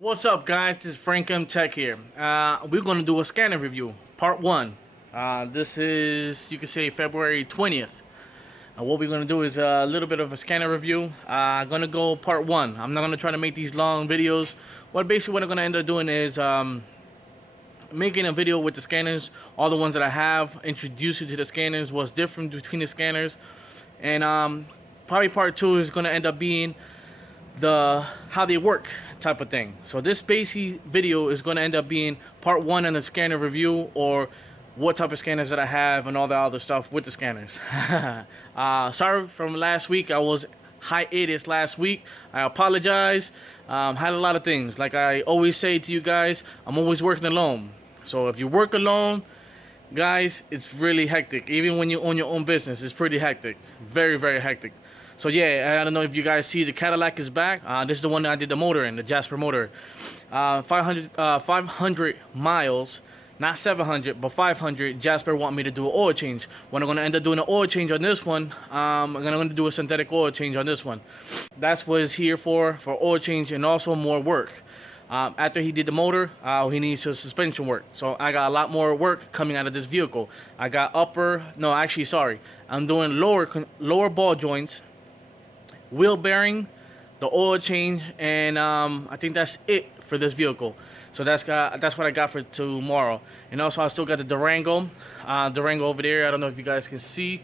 What's up, guys? This is Frank M Tech here. We're going to do a scanner review, part 1. This is, you can say, February 20th. What we're going to do is a little bit of a scanner review. I'm going to go part 1. I'm not going to try to make these long videos. What I'm going to end up doing is making a video with the scanners, all the ones that I have, introduce you to the scanners, what's different between the scanners. And probably part 2 is going to end up being the how they work type of thing. So this basic video is going to end up being part 1 in the scanner review, or what type of scanners that I have and all the other stuff with the scanners. Sorry from last week. I was hiatus last week. I apologize. Had a lot of things. Like I always say to you guys, I'm always working alone. So if you work alone, guys, it's really hectic. Even when you own your own business, it's pretty hectic. Very, very hectic. So yeah, I don't know if you guys see the Cadillac is back. This is the one that I did the motor in, the Jasper motor. 500 miles, not 700, but 500. Jasper want me to do an oil change. When I'm gonna end up doing an oil change on this one, I'm gonna do a synthetic oil change on this one. That's what it's here for oil change and also more work. After he did the motor, he needs some suspension work. So I got a lot more work coming out of this vehicle. I got I'm doing lower ball joints, wheel bearing, the oil change, and I think that's it for this vehicle. So that's what I got for tomorrow. And also I still got the Durango over there. I don't know if you guys can see.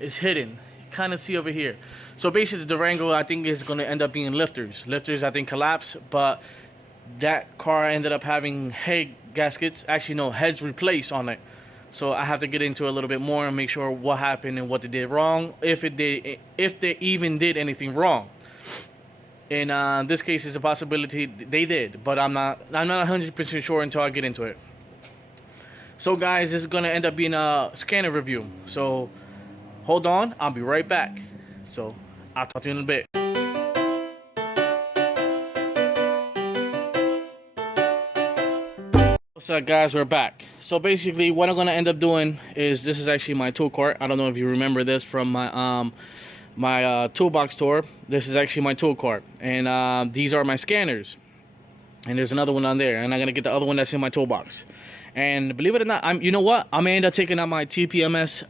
It's hidden. You kind of see over here. So basically the Durango, I think, is going to end up being lifters. Lifters, I think, collapsed, but that car ended up having head gaskets. Actually, no, heads replaced on it. So I have to get into a little bit more and make sure what happened and what they did wrong, if they even did anything wrong. In this case, it's a possibility they did, but I'm not 100% sure until I get into it. So guys, this is gonna end up being a scanner review. So hold on, I'll be right back. So I'll talk to you in a bit. What's up, guys? We're back. So basically what I'm gonna end up doing is, this is actually my tool cart. I don't know if you remember this from my toolbox tour. This is actually my tool cart, and these are my scanners, and there's another one on there, and I'm gonna get the other one that's in my toolbox. And believe it or not, you know what, I'm gonna end up taking out my TPMS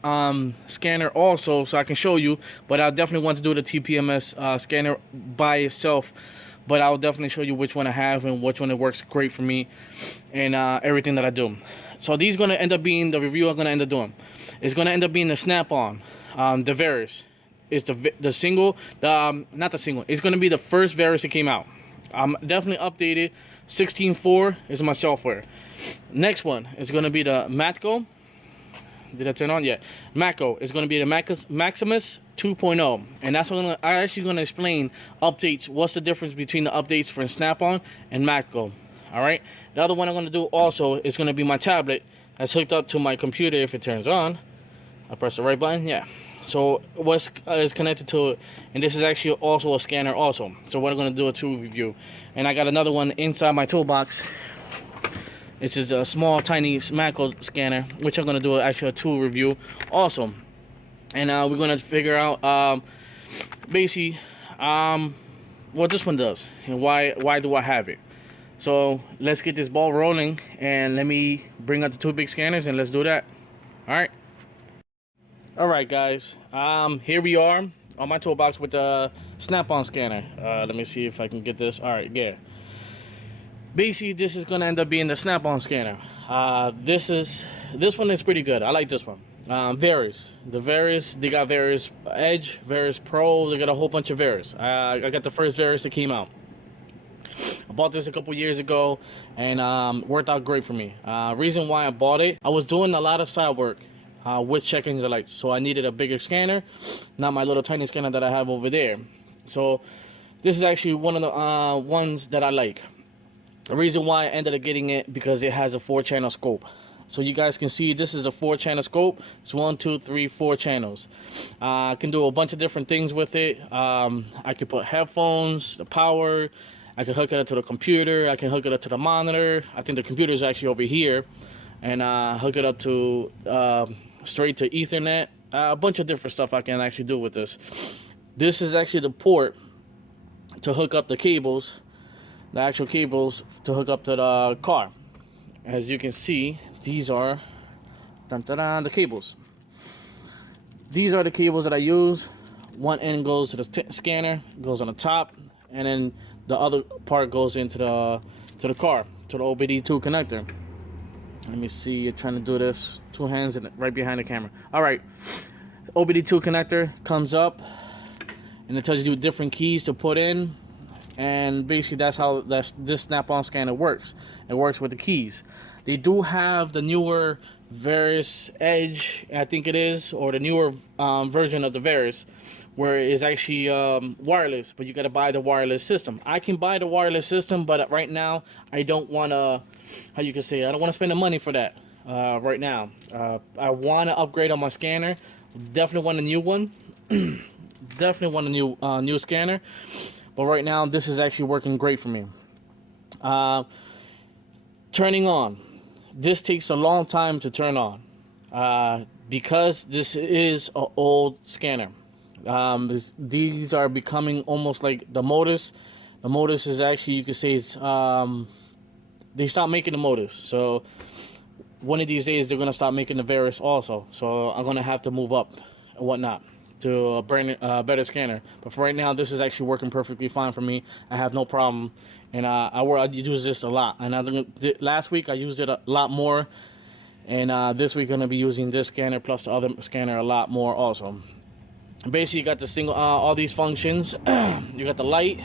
scanner also, so I can show you. But I definitely want to do the TPMS scanner by itself. But I'll definitely show you which one I have and which one it works great for me, and everything that I do. So these gonna end up being the review I'm gonna end up doing. It's gonna end up being the Snapon, the Verus. It's the single, not the single. It's gonna be the first Verus that came out. I'm definitely updated. 16.4 is my software. Next one is gonna be the Matco. Did I turn on? Yeah. Matco is going to be the Maximus 2.0, and that's what I'm actually going to explain updates. What's the difference between the updates for Snapon and Matco? All right. The other one I'm going to do also is going to be my tablet that's hooked up to my computer. If it turns on, I press the right button. Yeah. So what's is connected to it, and this is actually also a scanner also. So what I'm going to do a tool review, and I got another one inside my toolbox. It's just a small, tiny Matco scanner, which I'm gonna do actually a tool review also. And we're gonna figure out basically what this one does and why do I have it. So let's get this ball rolling, and let me bring out the two big scanners and let's do that. All right, guys. Here we are on my toolbox with the Snap-on scanner. Let me see if I can get this. All right, yeah. Basically, this is going to end up being the Snap-on scanner. This one is pretty good. I like this one. Verus. The Verus, they got Verus Edge, Verus Pro. They got a whole bunch of Verus. I got the first Verus that came out. I bought this a couple years ago, and worked out great for me. Reason why I bought it, I was doing a lot of side work with check engine lights, so I needed a bigger scanner, not my little tiny scanner that I have over there. So this is actually one of the ones that I like. The reason why I ended up getting it, because it has a 4-channel scope. So you guys can see this is a 4-channel scope. It's 1, 2, 3, 4 channels. I can do a bunch of different things with it. I can put headphones, the power. I can hook it up to the computer. I can hook it up to the monitor. I think the computer is actually over here. And hook it up to straight to Ethernet. A bunch of different stuff I can actually do with this. This is actually the port to hook up the cables the actual cables to hook up to the car. As you can see, these are the cables. These are the cables that I use. One end goes to the scanner, goes on the top, and then the other part goes into the car, to the OBD2 connector. Let me see, you're trying to do this. Two hands and right behind the camera. All right, OBD2 connector comes up, and it tells you different keys to put in, and basically that's how this Snap-on scanner works. It works with the keys. They do have the newer Verus Edge, I think it is, or the newer version of the Verus, where it's actually wireless, but you got to buy the wireless system. I can buy the wireless system, but right now I don't want to, how you can say, I don't want to spend the money for that right now. I want to upgrade on my scanner. Definitely want a new one. Definitely want a new scanner, but right now this is actually working great for me. Turning on, this takes a long time to turn on because this is an old scanner. These are becoming almost like the Modus. The Modus is actually, you could say, it's they stopped making the Modus, so one of these days they're gonna stop making the Verus also. So I'm gonna have to move up and whatnot to a better scanner. But for right now, this is actually working perfectly fine for me. I have no problem, and I use this a lot. And last week I used it a lot more, and this week I'm gonna be using this scanner plus the other scanner a lot more also. Basically, you got the single all these functions. You got the light,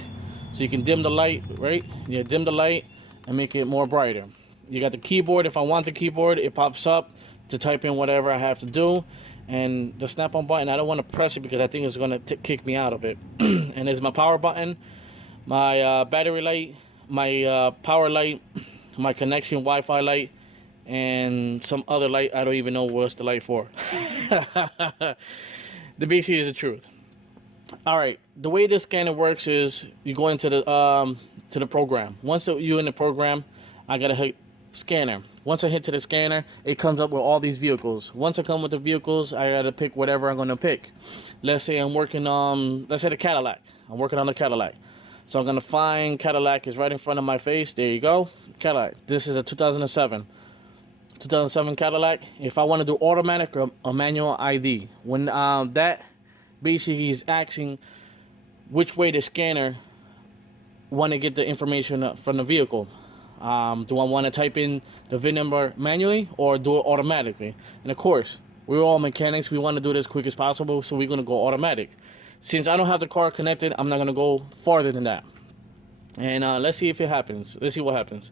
so you can dim the light, right? You dim the light and make it more brighter. You got the keyboard. If I want the keyboard, it pops up to type in whatever I have to do. And the Snap-on button, I don't want to press it because I think it's going to kick me out of it. And there's my power button, my battery light, my power light, my connection Wi-Fi light, and some other light I don't even know what's the light for. The BC is the truth. All right, the way this scanner works is you go into the program. Once you're in the program, I gotta hit scanner. Once I hit to the scanner, it comes up with all these vehicles. Once I come with the vehicles, I gotta pick whatever I'm gonna pick. Let's say I'm working on, let's say the Cadillac. I'm working on the Cadillac. So I'm gonna find Cadillac is right in front of my face. There you go, Cadillac. This is a 2007 Cadillac. If I want to do automatic or a manual ID, when that basically is asking which way the scanner want to get the information from the vehicle. Do I want to type in the VIN number manually or do it automatically? And of course, we're all mechanics. We want to do this as quick as possible, so we're going to go automatic. Since I don't have the car connected, I'm not going to go farther than that. And let's see if it happens. Let's see what happens.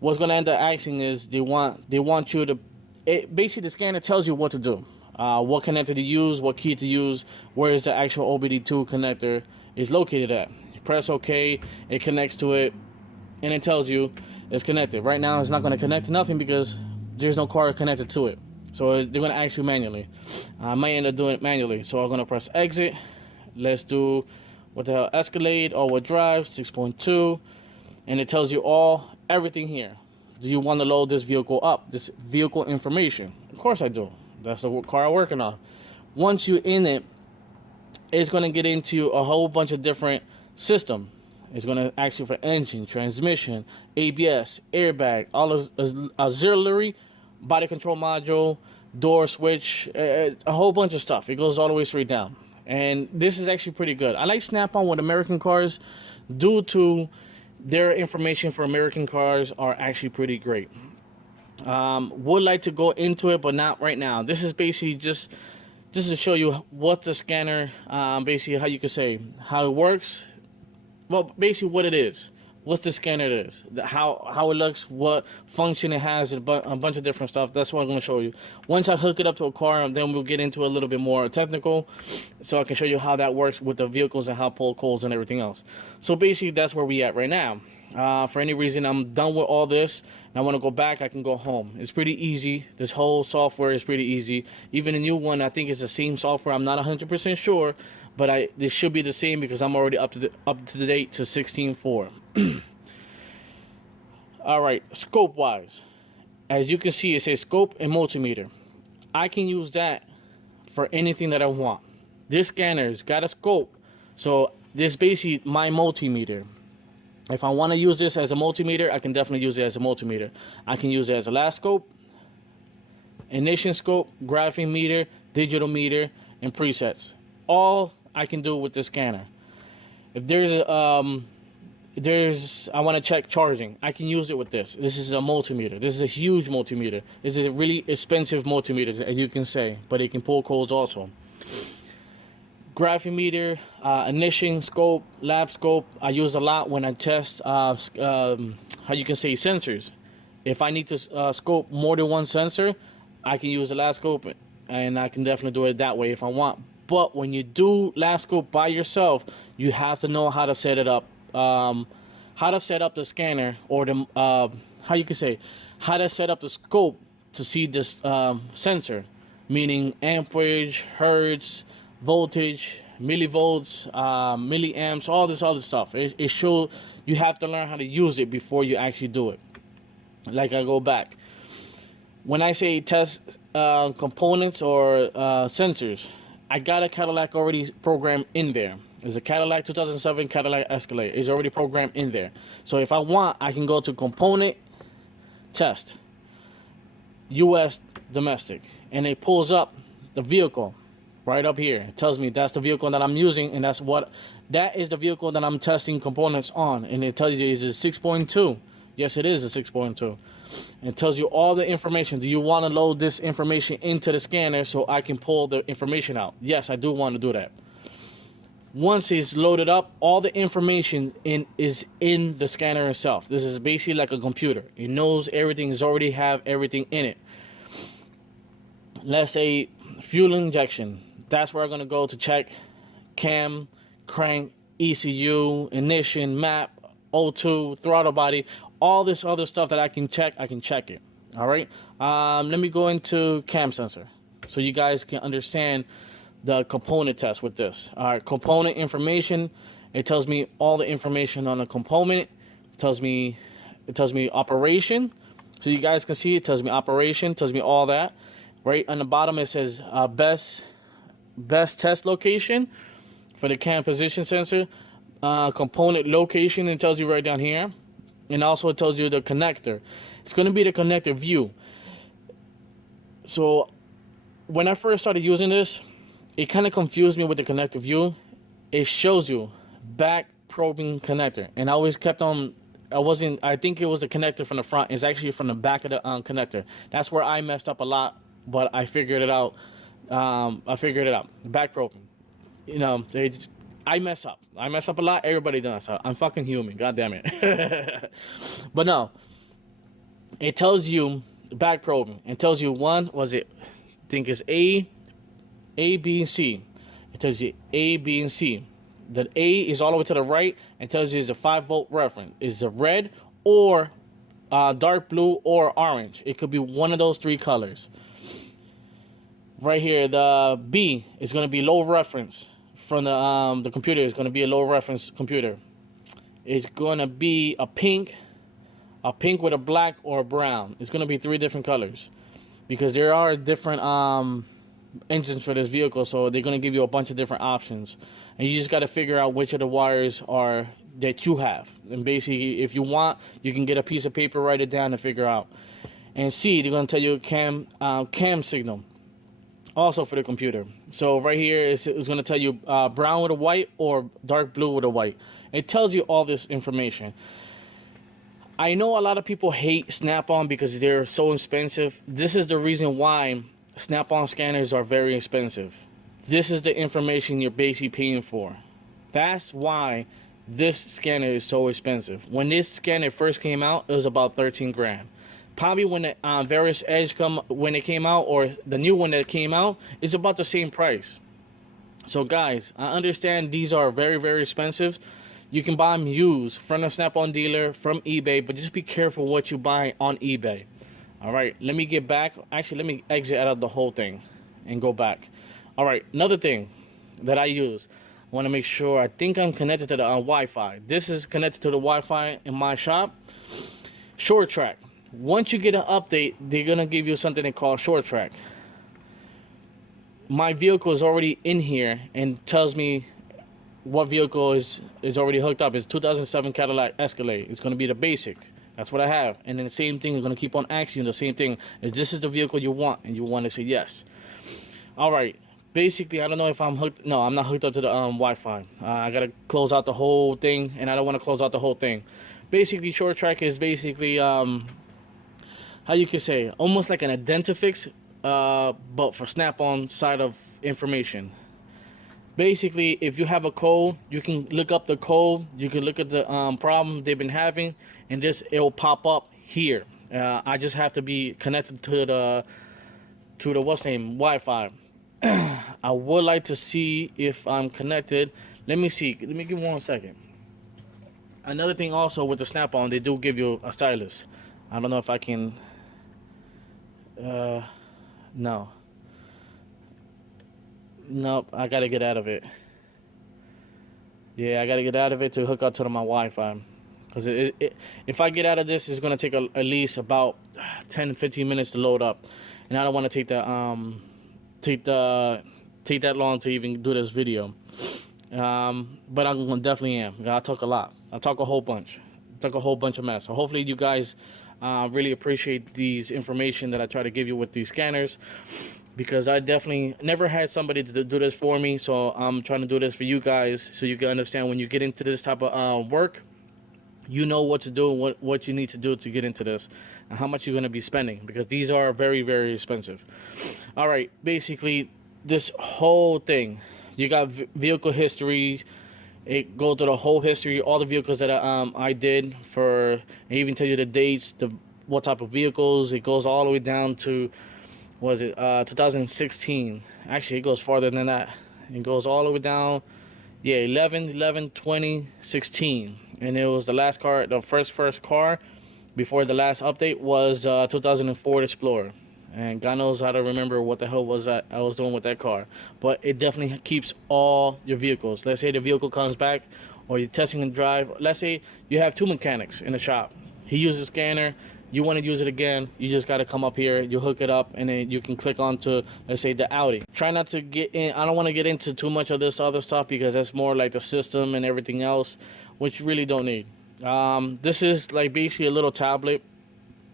What's going to end up asking is they want you to... basically, the scanner tells you what to do. What connector to use, what key to use, where is the actual OBD2 connector is located at. You press OK, it connects to it, and it tells you it's connected. Right now, it's not going to connect to nothing because there's no car connected to it. So they're going to ask you manually. I might end up doing it manually. So I'm going to press exit. Let's do, what the hell, Escalade, all-wheel drive, 6.2. And it tells you everything here. Do you want to load this vehicle up, this vehicle information? Of course I do. That's the car I'm working on. Once you're in it, it's going to get into a whole bunch of different systems. It's going to ask you for engine, transmission, ABS, airbag, all of auxiliary, body control module, door switch, a whole bunch of stuff. It goes all the way straight down. And this is actually pretty good. I like Snap-on with American cars due to their information for American cars are actually pretty great. Would like to go into it, but not right now. This is basically just to show you what the scanner, basically how you could say, how it works. Well, basically what it is, what the scanner is, how it looks, what function it has, a bunch of different stuff. That's what I'm going to show you. Once I hook it up to a car, then we'll get into a little bit more technical, so I can show you how that works with the vehicles and how pull codes and everything else. So basically, that's where we at right now. For any reason, I'm done with all this, and I want to go back, I can go home. It's pretty easy. This whole software is pretty easy. Even the new one, I think it's the same software. I'm not 100% sure, but this should be the same because I'm already up to the date to 16.4. All right, scope wise, as you can see, it says scope and multimeter. I can use that for anything that I want. This scanner's got a scope, so this is basically my multimeter. If I want to use this as a multimeter, I can definitely use it as a multimeter. I can use it as a last scope, ignition scope, graphing meter, digital meter, and presets. All I can do with this scanner. If I want to check charging, I can use it with this. This is a multimeter. This is a huge multimeter. This is a really expensive multimeter, as you can say, but it can pull codes also. Graphing meter, ignition scope, lab scope, I use a lot when I test, how you can say, sensors. If I need to scope more than one sensor, I can use the lab scope, and I can definitely do it that way if I want. But when you do lab scope by yourself, you have to know how to set it up. How to set up the scanner, or the, how you can say, how to set up the scope to see this sensor, meaning amperage, hertz, voltage, millivolts, milliamps, all this other stuff. It shows you have to learn how to use it before you actually do it. Like, I go back. When I say test components or sensors, I got a Cadillac already programmed in there. It's a Cadillac 2007 Cadillac Escalade. It's already programmed in there. So if I want, I can go to component, test, US domestic, and it pulls up the vehicle right up here. It tells me that's the vehicle that I'm using, and that is the vehicle that I'm testing components on. And it tells you, is it 6.2? Yes, it is a 6.2. And it tells you all the information. Do you want to load this information into the scanner so I can pull the information out? Yes, I do want to do that. Once it's loaded up, all the information is in the scanner itself. This is basically like a computer. It knows everything, is already have everything in it. Let's say fuel injection. That's where I'm going to go to check cam, crank, ECU, ignition, map, O2, throttle body, all this other stuff that I can check it. All right. Let me go into cam sensor so you guys can understand the component test with this. All right, component information. It tells me all the information on the component. It tells me operation. So you guys can see it tells me operation, tells me all that. Right on the bottom it says best test location for the cam position sensor. Component location, it tells you right down here. And also it tells you the connector. It's going to be the connector view. So when I first started using this, it kind of confused me with the connector view. It shows you back probing connector, and I always kept on. I think it was the connector from the front. It's actually from the back of the connector. That's where I messed up a lot, but I figured it out. Back probing. You know, I mess up. I mess up a lot. Everybody does. I'm fucking human. God damn it. But no, it tells you back probing. It tells you I think it's A, B, and C. It tells you A, B, and C. The A is all the way to the right and tells you it's a 5-volt reference. It's a red or dark blue or orange. It could be one of those three colors. Right here, the B is going to be low reference from the computer. It's going to be a low reference computer. It's going to be a pink with a black or a brown. It's going to be 3 different colors because there are different engines for this vehicle, so they're going to give you a bunch of different options, and you just got to figure out which of the wires are that you have. And basically, if you want, you can get a piece of paper, write it down, and figure out. And C, they're going to tell you cam signal, also for the computer. So right here it's going to tell you brown with a white or dark blue with a white. It tells you all this information. I know a lot of people hate Snapon because they're so expensive. This is the reason why Snap-on scanners are very expensive. This is the information you're basically paying for. That's why this scanner is so expensive. When this scanner first came out, it was about 13 grand. Probably when the Verus Edge when it came out, or the new one that came out, it's about the same price. So guys, I understand these are very, very expensive. You can buy them used from a Snap-on dealer, from eBay, but just be careful what you buy on eBay. All right, let me get back. Actually, let me exit out of the whole thing and go back. All right, another thing that I use, I want to make sure, I think I'm connected to the Wi-Fi. This is connected to the Wi-Fi in my shop. Short track. Once you get an update, they're going to give you something they call short track. My vehicle is already in here and tells me what vehicle is already hooked up. It's 2007 Cadillac Escalade. It's going to be the basic. That's what I have. And then the same thing is going to keep on asking you the same thing. Is this is the vehicle you want? And you want to say yes. All right. Basically, I don't know if I'm hooked. No, I'm not hooked up to the Wi-Fi. I got to close out the whole thing. And I don't want to close out the whole thing. Basically, short track is basically, how you can say, almost like an identifix, but for Snap-on side of information. Basically, if you have a code, you can look up the code. You can look at the problem they've been having, and it will pop up here. I just have to be connected to the what's the name Wi-Fi. I would like to see if I'm connected. Let me see. Let me give 1 second. Another thing also with the Snap-on, they do give you a stylus. I don't know if I can. No. Nope, I gotta get out of it. Yeah, I gotta get out of it to hook up to my Wi-Fi. Because if I get out of this, it's gonna take at least about 10-15 minutes to load up, and I don't want to take that long to even do this video. But I'm definitely am. I talk a lot. I talk a whole bunch. Of mess. So hopefully you guys really appreciate these information that I try to give you with these scanners, because I definitely never had somebody to do this for me. So I'm trying to do this for you guys, so you can understand when you get into this type of work, you know what to do, what you need to do to get into this, and how much you're going to be spending, because these are very, very expensive. All right, basically this whole thing, you got vehicle history. It goes through the whole history, all the vehicles that I did for, and even tell you the dates, what type of vehicles. It goes all the way down to, was it 2016? Actually, it goes farther than that. It goes all the way down, yeah, 11/11/2016, and it was the last car, the first car before the last update was 2004 Explorer. And God knows how to remember what the hell was that I was doing with that car. But it definitely keeps all your vehicles. Let's say the vehicle comes back, or you're testing and drive. Let's say you have 2 mechanics in the shop. He uses a scanner. You want to use it again. You just got to come up here. You hook it up, and then you can click onto, let's say, the Audi. Try not to get in. I don't want to get into too much of this other stuff, because that's more like the system and everything else, which you really don't need. This is like basically a little tablet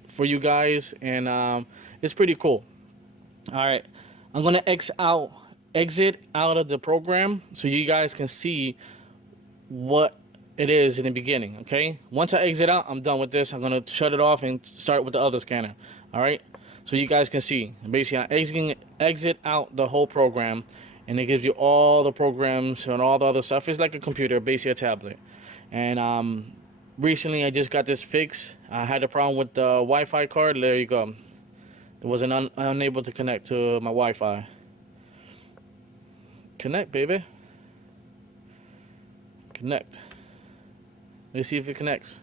for you guys, and it's pretty cool. All right, I'm gonna exit out of the program so you guys can see what it is in the beginning. Okay, once I exit out, I'm done with this. I'm gonna shut it off and start with the other scanner. All right, so you guys can see basically I exit out the whole program, and it gives you all the programs and all the other stuff. It's like a computer, basically a tablet. And recently I just got this fixed. I had a problem with the Wi-Fi card. There you go. It was unable to connect to my Wi-Fi. Connect, baby. Connect. Let's see if it connects.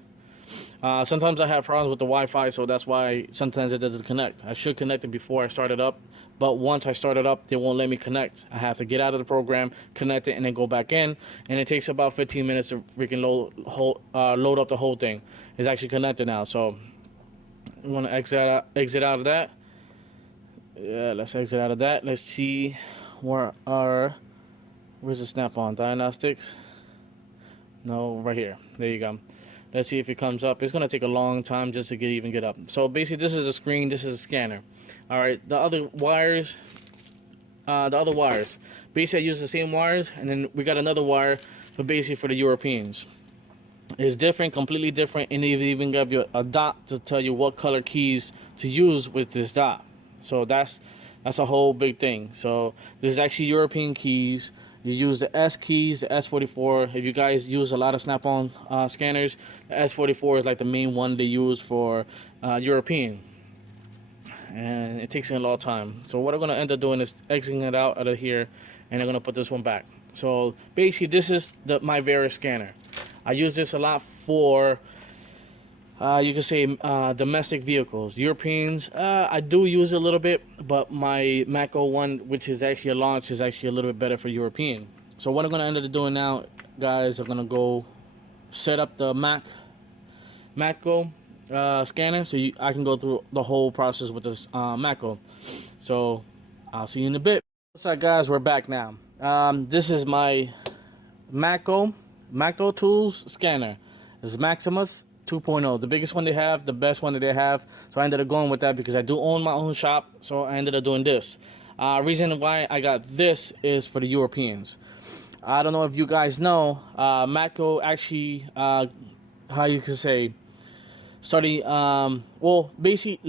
Sometimes I have problems with the Wi-Fi, so that's why sometimes it doesn't connect. I should connect it before I start it up, but once I start it up, they won't let me connect. I have to get out of the program, connect it, and then go back in, and it takes about 15 minutes to freaking load up the whole thing. It's actually connected now, so I'm gonna exit out of that. Yeah, let's exit out of that. Let's see where's the Snap-on diagnostics. No, right here. There you go. Let's see if it comes up. It's gonna take a long time just to get up. So basically, this is a screen. This is a scanner. All right, the other wires. Basically, I use the same wires, and then we got another wire, but basically for the Europeans. It's different, completely different, and they even give you a dot to tell you what color keys to use with this dot. So that's a whole big thing. So this is actually European keys. You use the S keys, the S44. If you guys use a lot of Snap-on scanners, the S44 is like the main one they use for European. And it takes a lot of time. So what I'm going to end up doing is exiting it out of here, and I'm going to put this one back. So basically, this is my Verus scanner. I use this a lot for, you can say, domestic vehicles. Europeans, I do use it a little bit, but my Matco one, which is actually a launch, is actually a little bit better for European. So what I'm going to end up doing now, guys, I'm going to go set up the Matco scanner, so I can go through the whole process with this Matco. So I'll see you in a bit. What's up, guys? We're back now. This is my Matco Tools scanner. This is Maximus 2.0, the biggest one they have, the best one that they have. So I ended up going with that because I do own my own shop. So I ended up doing this. Reason why I got this is for the Europeans. I don't know if you guys know, Matco actually, how you can say, started, well, basically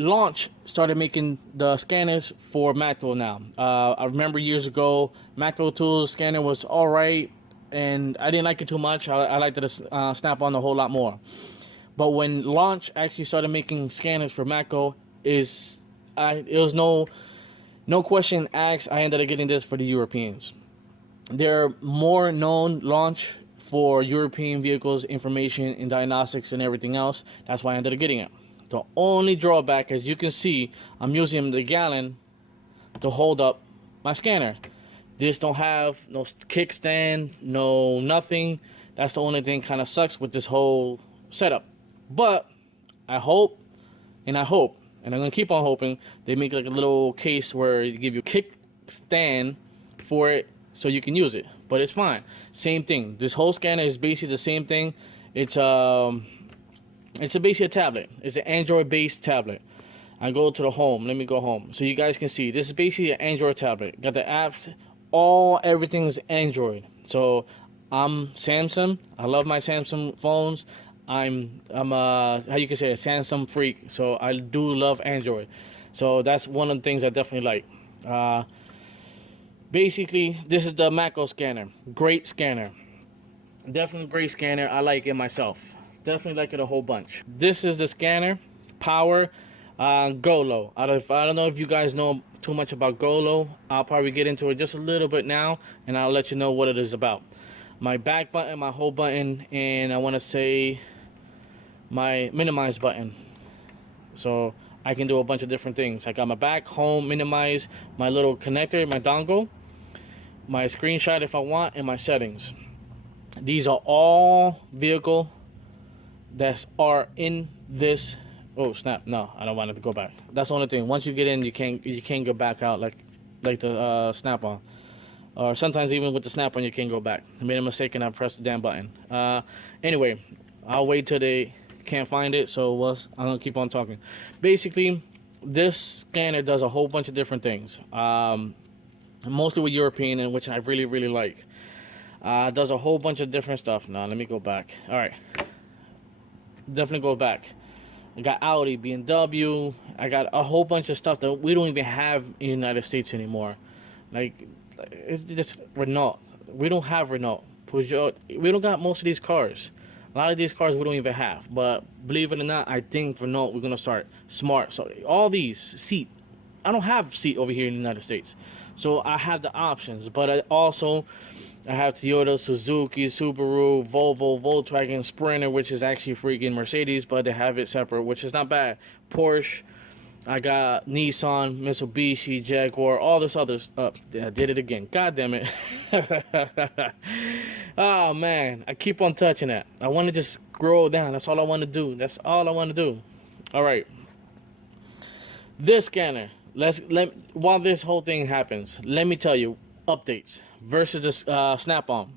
started making the scanners for Matco now. I remember years ago, Matco Tools scanner was all right, and I didn't like it too much. I liked the Snapon a whole lot more. But when Launch actually started making scanners for Matco, it was no question asked. I ended up getting this for the Europeans. They're more known Launch for European vehicles, information and diagnostics and everything else. That's why I ended up getting it. The only drawback, as you can see, I'm using the gallon to hold up my scanner. This don't have no kickstand, no nothing. That's the only thing kind of sucks with this whole setup. But I hope, and I'm gonna keep on hoping, they make like a little case where you give you a kickstand for it so you can use it. But it's fine. Same thing. This whole scanner is basically the same thing. It's basically a tablet. It's an Android-based tablet. I go to the home. Let me go home so you guys can see. This is basically an Android tablet. Got the apps. Everything's Android. So I'm Samsung. I love my Samsung phones. I'm how you can say, a Samsung freak. So I do love Android. So that's one of the things I definitely like. Basically, this is the Matco scanner. Great scanner. Definitely great scanner. I like it myself. Definitely like it a whole bunch. This is the scanner. Power. Golo. I don't know if you guys know too much about Golo. I'll probably get into it just a little bit now, and I'll let you know what it is about. My back button, my home button, and I want to say my minimize button. So I can do a bunch of different things. I got my back, home, minimize, my little connector, my dongle, my screenshot if I want, and my settings. These are all vehicle that are in this. Oh snap! No, I don't want it to go back. That's the only thing. Once you get in, you can't go back out like the Snap-on. Or sometimes even with the Snap-on, you can't go back. I made a mistake and I pressed the damn button. Anyway, I'll wait till they can't find it. So I'm gonna keep on talking. Basically, this scanner does a whole bunch of different things. Mostly with European, and which I really like. Does a whole bunch of different stuff. Now let me go back. All right, definitely go back. I got Audi, BMW. I got a whole bunch of stuff that we don't even have in the United States anymore. Like, it's just Renault. We don't have Renault. Peugeot. We don't got most of these cars. A lot of these cars we don't even have. But believe it or not, I think Renault, we're gonna start Smart. So all these seat. I don't have seat over here in the United States. So I have the options. But I have Toyota, Suzuki, Subaru, Volvo, Volkswagen, Sprinter, which is actually freaking Mercedes, but they have it separate, which is not bad. Porsche. I got Nissan, Mitsubishi, Jaguar, all this other stuff. I did it again. God damn it. Oh, man. I keep on touching that. I want to just scroll down. That's all I want to do. That's all I want to do. All right. This scanner. While this whole thing happens, let me tell you, updates versus the Snap-on.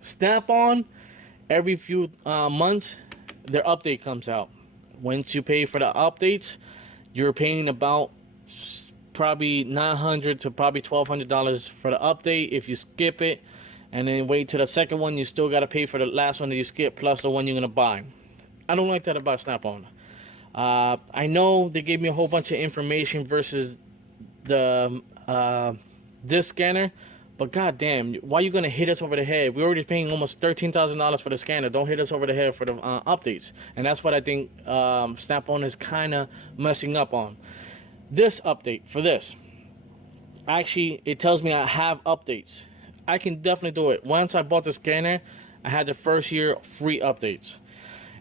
Snap-on, every few months, their update comes out. Once you pay for the updates, you're paying about probably $900 to probably $1,200 for the update. If you skip it and then wait till the second one, you still got to pay for the last one that you skip plus the one you're going to buy. I don't like that about Snap-on. I know they gave me a whole bunch of information versus the this scanner, but goddamn, why are you gonna hit us over the head? We're already paying almost $13,000 for the scanner. Don't hit us over the head for the updates, and that's what I think Snap-on is kind of messing up on. This update for this, actually, it tells me I have updates. I can definitely do it. Once I bought the scanner, I had the first year free updates.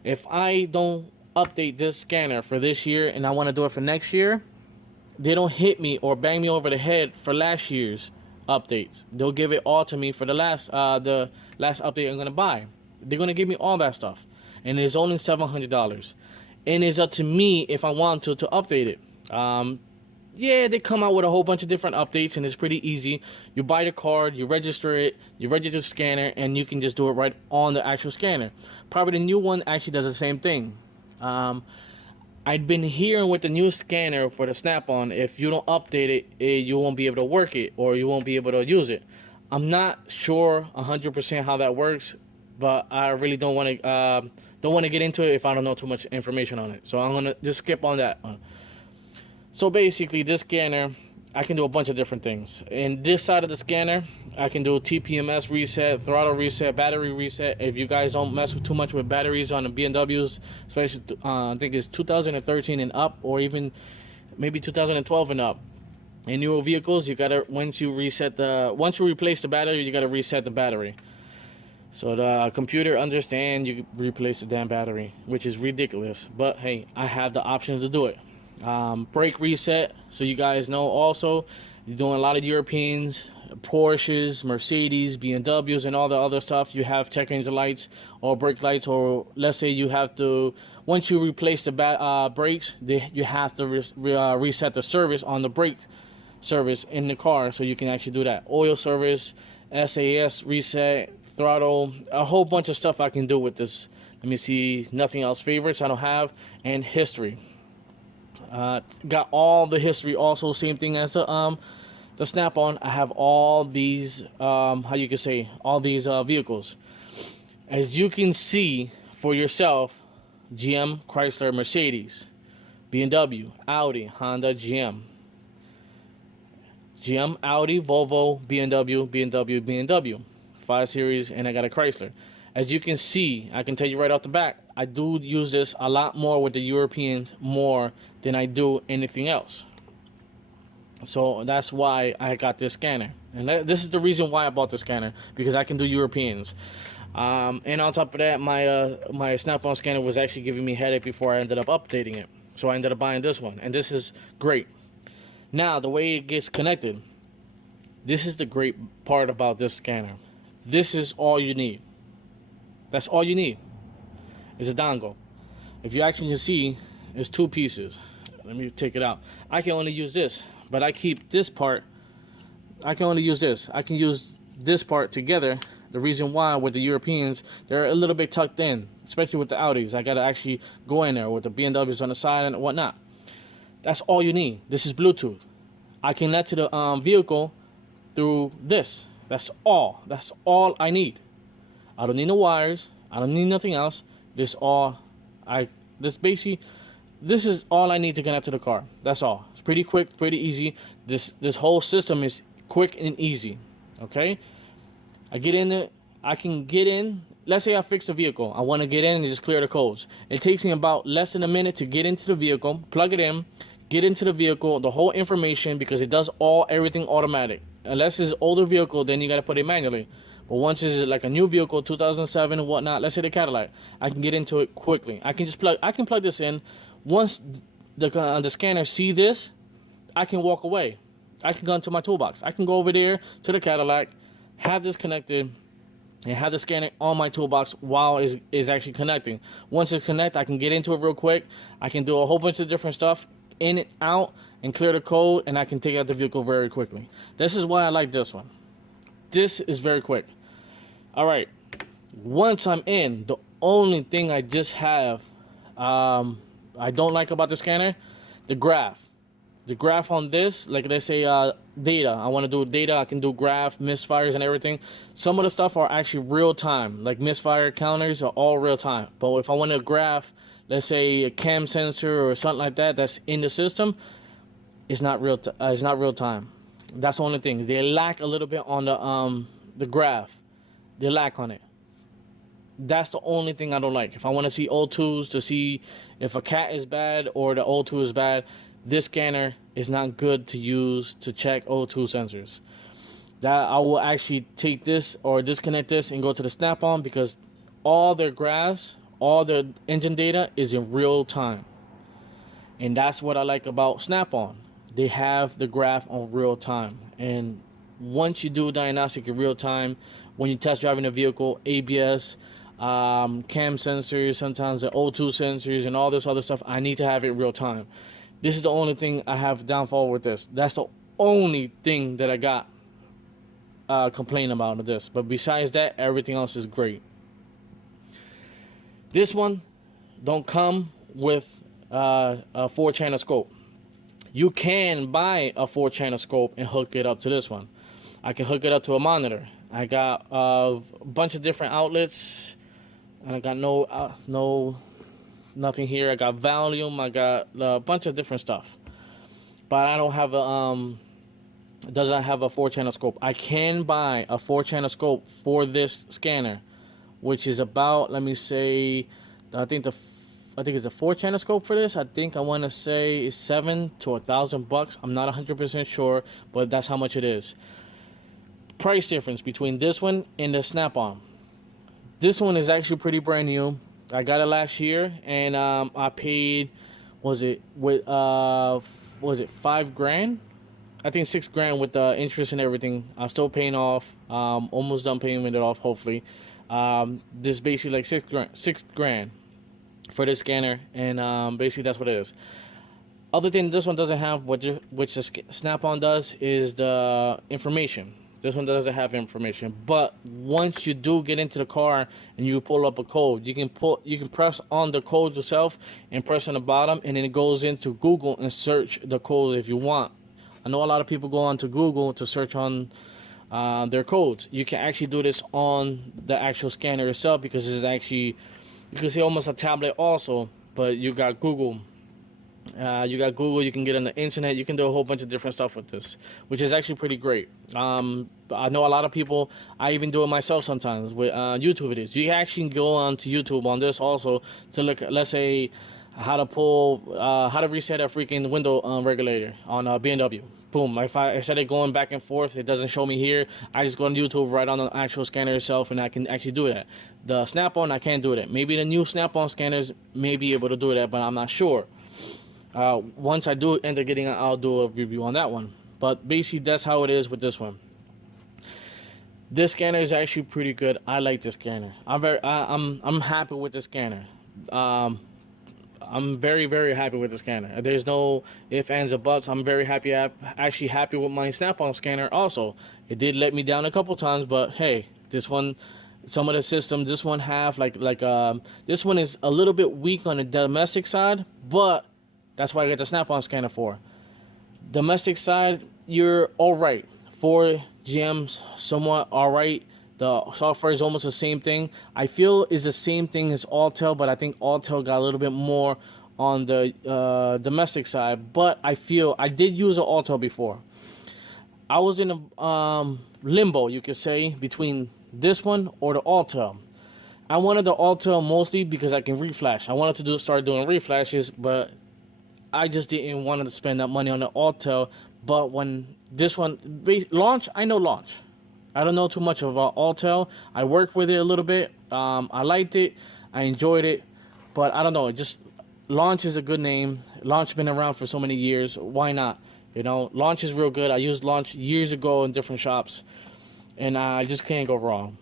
If I don't update this scanner for this year and I want to do it for next year, they don't hit me or bang me over the head for last year's updates. They'll give it all to me for the last update I'm gonna buy. They're gonna give me all that stuff, and it's only $700. And it's up to me if I want to update it. yeah, they come out with a whole bunch of different updates, and it's pretty easy. You buy the card, you register it, you register the scanner, and you can just do it right on the actual scanner. Probably the new one actually does the same thing. I'd been hearing with the new scanner for the Snapon, if you don't update it, you won't be able to work it, or you won't be able to use it. I'm not sure 100% how that works, but I really don't want to get into it if I don't know too much information on it. So I'm gonna just skip on that one. So basically, this scanner, I can do a bunch of different things. In this side of the scanner, I can do TPMS reset, throttle reset, battery reset. If you guys don't mess with too much with batteries on the BMWs, especially I think it's 2013 and up, or even maybe 2012 and up. In newer vehicles, you gotta once you replace the battery, you gotta reset the battery. So the computer understands you replace the damn battery, which is ridiculous. But hey, I have the option to do it. Brake reset, so you guys know also, you're doing a lot of Europeans, Porsches, Mercedes, BMWs, and all the other stuff. You have check engine lights or brake lights, or let's say you have to, once you replace the brakes, you have to reset the service on the brake service in the car, so you can actually do that. Oil service, SAS reset, throttle, a whole bunch of stuff I can do with this. Let me see, nothing else, favorites I don't have, and history. Got all the history also, same thing as the Snap-on. I have all these how you can say, all these vehicles. As you can see for yourself, GM, Chrysler, Mercedes, BMW, Audi, Honda, GM, Audi, Volvo, BMW, 5 Series, and I got a Chrysler. As you can see, I can tell you right off the bat, I do use this a lot more with the Europeans more than I do anything else. So that's why I got this scanner. And this is the reason why I bought the scanner, because I can do Europeans. And on top of that, my Snap-on scanner was actually giving me a headache before I ended up updating it. So I ended up buying this one, and this is great. Now, the way it gets connected, this is the great part about this scanner. This is all you need. That's all you need is a dongle. If you actually can see, it's 2 pieces. Let me take it out. I can only use this, but I keep this part. I can only use this. I can use this part together. The reason why with the Europeans, they're a little bit tucked in, especially with the Audis. I gotta actually go in there with the BMWs on the side and whatnot. That's all you need. This is Bluetooth. I can connect to the vehicle through this. That's all. That's all I need. I don't need no wires. I don't need nothing else. This is all I need to connect to the car. That's all. It's pretty quick, pretty easy. This whole system is quick and easy. Okay? I get in there. I can get in. Let's say I fix the vehicle. I want to get in and just clear the codes. It takes me about less than a minute to get into the vehicle, plug it in, get into the vehicle, the whole information, because it does everything automatic. Unless it's an older vehicle, then you got to put it manually. But once it's like a new vehicle, 2007 and whatnot, let's say the Cadillac, I can get into it quickly. I can plug this in. Once the scanner see this, I can walk away. I can go into my toolbox. I can go over there to the Cadillac, have this connected, and have the scanner on my toolbox while it's actually connecting. Once it's connected, I can get into it real quick. I can do a whole bunch of different stuff in and out and clear the code, and I can take out the vehicle very quickly. This is why I like this one. This is very quick. All right, once I'm in, the only thing I just have I don't like about the scanner, the graph on this, like let's say data, I want to do data, I can do graph, misfires and everything. Some of the stuff are actually real time, like misfire counters are all real time. But if I want to graph, let's say a cam sensor or something like that that's in the system, it's not real time. That's the only thing. They lack a little bit on the graph. They lack on it. That's the only thing I don't like. If I want to see O2s to see if a cat is bad or the O2 is bad, this scanner is not good to use to check O2 sensors. That I will actually take this or disconnect this and go to the Snap-on, because all their graphs, all their engine data is in real time. And that's what I like about Snap-on. They have the graph on real time. And once you do diagnostic in real time, when you test driving a vehicle, ABS, cam sensors, sometimes the O2 sensors and all this other stuff, I need to have it in real time. This is the only thing I have downfall with this. That's the only thing that I got complain about with this. But besides that, everything else is great. This one don't come with a 4-channel scope. You can buy a 4-channel scope and hook it up to this one. I can hook it up to a monitor. I got a bunch of different outlets, and I got nothing here. I got volume. I got a bunch of different stuff, but I don't have a doesn't have a 4-channel scope. I can buy a 4-channel scope for this scanner, which is about, let me say, I think it's a 4-channel scope for this. I think I want to say it's $700 to $1,000. I'm not 100% sure, but that's how much it is. Price difference between this one and the Snapon. This one is actually pretty brand new. I got it last year, and I paid, was it $5,000? I think $6,000 with the interest and everything. I'm still paying off. Almost done paying it off. Hopefully, this is basically like $6,000 for this scanner, and basically that's what it is. Other thing this one doesn't have, which the Snap-on does, is the information. This one doesn't have information, but once you do get into the car and you pull up a code, you can press on the code yourself and press on the bottom, and then it goes into Google and search the code if you want. I know a lot of people go onto Google to search on their codes. You can actually do this on the actual scanner itself, because it's actually, you can see almost a tablet also, but you got Google. You can get on the internet, you can do a whole bunch of different stuff with this, which is actually pretty great. I know a lot of people, I even do it myself sometimes with YouTube videos. You actually go onto YouTube on this also to look at, let's say, how to reset a freaking window regulator on a BMW. Boom, if I instead of going back and forth, it doesn't show me here, I just go on YouTube right on the actual scanner itself, and I can actually do that. The Snap-on, I can't do that. Maybe the new Snap-on scanners may be able to do that, but I'm not sure. Once I do end up getting it, I'll do a review on that one. But basically, that's how it is with this one. This scanner is actually pretty good. I like this scanner. I'm happy with the scanner. I'm very, very happy with the scanner. There's no ifs, ands, or buts. I'm very happy. I'm actually happy with my Snap-on scanner also. It did let me down a couple times, but hey, this one, some of the system, this one this one is a little bit weak on the domestic side, but that's why I got the Snap-on scanner for. Domestic side, you're all right. For GMs, somewhat all right. The software is almost the same thing. I feel is the same thing as Autel, but I think Autel got a little bit more on the domestic side. But I feel I did use an Autel before. I was in a limbo, you could say, between this one or the Autel. I wanted the Autel mostly because I can reflash. I wanted to start doing reflashes, but I just didn't want to spend that money on the Autel. But when this one launch, I know launch. I don't know too much about Autel. I worked with it a little bit. I liked it. I enjoyed it. But I don't know. Just Launch is a good name. Launch been around for so many years. Why not? You know, Launch is real good. I used Launch years ago in different shops, and I just can't go wrong.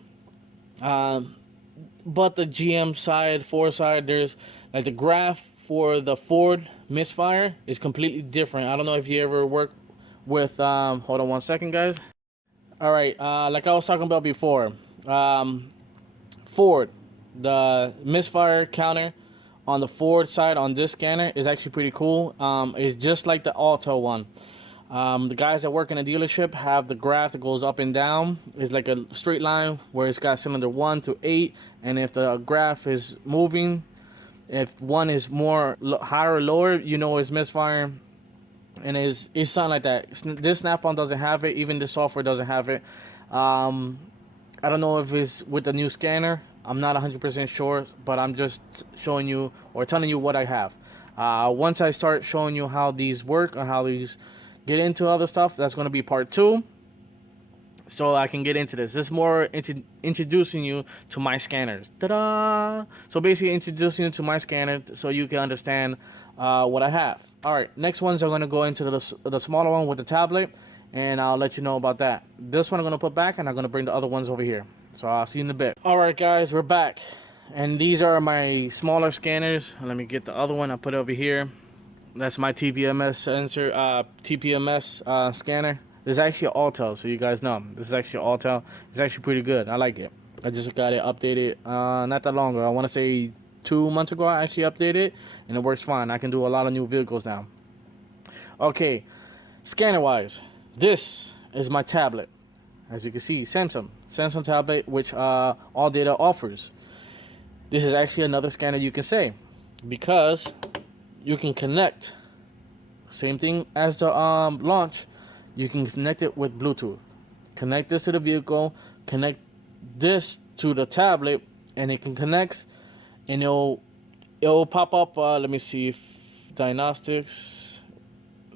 But the GM side, Ford side, there's like the graph for the Ford misfire is completely different. I don't know if you ever worked with hold on one second, guys. All right, like I was talking about before, Ford, the misfire counter on the Ford side on this scanner is actually pretty cool. It's just like the Auto one. The guys that work in a dealership have the graph that goes up and down. It's like a straight line where it's got cylinder 1 to 8, and if the graph is moving, if one is more higher or lower, you know it's misfiring. And it's something like that. This Snap-on doesn't have it. Even the software doesn't have it. I don't know if it's with the new scanner. I'm not 100% sure, but I'm just showing you or telling you what I have. Once I start showing you how these work or how these get into other stuff, that's going to be part 2. So I can get into this. This is more introducing you to my scanners. Ta-da! So basically introducing you to my scanner so you can understand what I have. Alright, next ones are going to go into the smaller one with the tablet, and I'll let you know about that. This one I'm going to put back, and I'm going to bring the other ones over here. So I'll see you in a bit. Alright guys, we're back. And these are my smaller scanners. Let me get the other one. I'll put it over here. That's my TPMS sensor, TPMS scanner. This is actually Autel, so you guys know. This is actually Autel. It's actually pretty good. I like it. I just got it updated not that long ago. I want to say 2 months ago I actually updated it, and it works fine. I can do a lot of new vehicles now. Okay, scanner wise, this is my tablet. As you can see, Samsung tablet, which Alldata offers. This is actually another scanner you can say, because you can connect. Same thing as the launch. You can connect it with Bluetooth. Connect this to the vehicle. Connect this to the tablet, and it can connect. And it'll pop up. Let me see, diagnostics,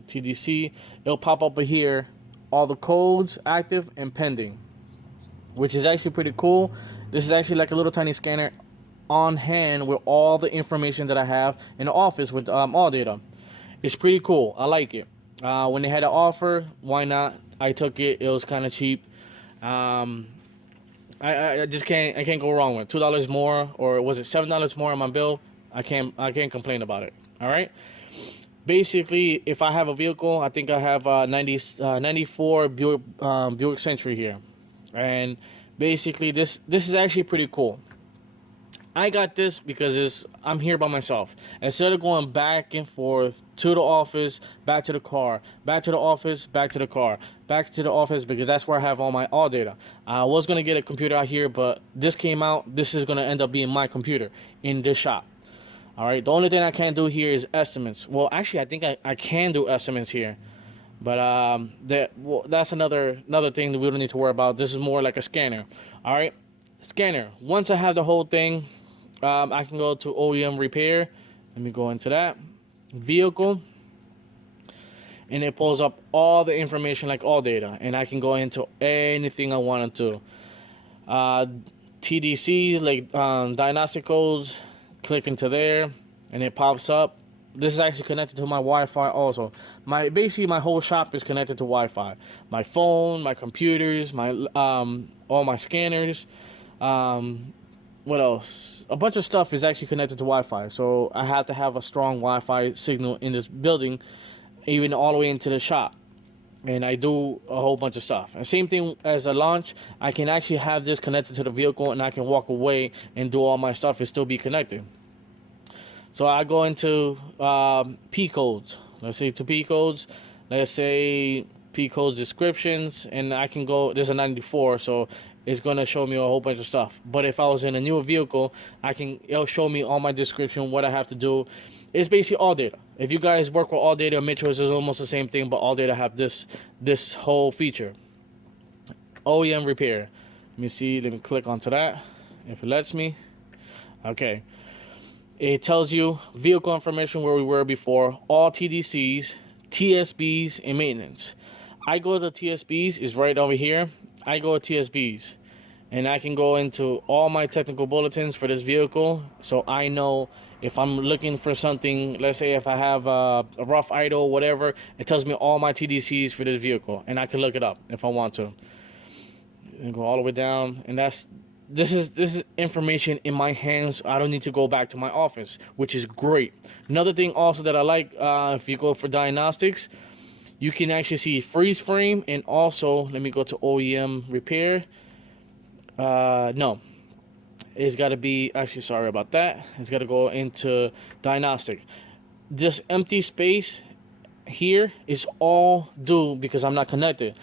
TDC. It'll pop up here, all the codes active and pending, which is actually pretty cool. This is actually like a little tiny scanner on hand with all the information that I have in the office with Alldata. It's pretty cool. I like it. When they had an offer, why not? I took it. It was kind of cheap. I just can't go wrong with it. $2 more, or was it $7 more on my bill? I can't complain about it. All right. Basically, if I have a vehicle, I think I have 94 Buick Century here, and basically this is actually pretty cool. I got this because I'm here by myself. Instead of going back and forth to the office, back to the car, back to the office, back to the car, back to the office, because that's where I have all my Alldata. I was gonna get a computer out here, but this came out. This is gonna end up being my computer in this shop. All right. The only thing I can't do here is estimates. Well, actually, I think I can do estimates here, but that's another thing that we don't need to worry about. This is more like a scanner. All right, scanner. Once I have the whole thing, I can go to OEM repair. Let me go into that vehicle, and it pulls up all the information like Alldata, and I can go into anything I wanted to. TDCs like diagnostic codes. Click into there, and it pops up. This is actually connected to my Wi-Fi also. Basically my whole shop is connected to Wi-Fi. My phone, my computers, my all my scanners. What else? A bunch of stuff is actually connected to Wi-Fi. So I have to have a strong Wi-Fi signal in this building, even all the way into the shop. And I do a whole bunch of stuff. And same thing as a launch, I can actually have this connected to the vehicle, and I can walk away and do all my stuff and still be connected. So I go into P codes. Let's say to P codes. Let's say P codes descriptions, and I can go. There's a 94, so it's gonna show me a whole bunch of stuff. But if I was in a newer vehicle, it'll show me all my description, what I have to do. It's basically Alldata. If you guys work with Alldata or Metros, it's almost the same thing, but Alldata have this whole feature. OEM repair. Let me see. Let me click onto that. If it lets me. Okay. It tells you vehicle information where we were before, all TDCs, TSBs, and maintenance. I go to TSBs, is right over here. I go to TSBs, and I can go into all my technical bulletins for this vehicle, so I know if I'm looking for something. Let's say if I have a rough idle, whatever, it tells me all my TDCs for this vehicle, and I can look it up if I want to. And go all the way down, and this is information in my hands. I don't need to go back to my office, which is great. Another thing also that I like, if you go for diagnostics, you can actually see freeze frame, and also let me go to OEM repair. No, it's got to be, actually sorry about that, it's got to go into diagnostic. This empty space here is all due because I'm not connected.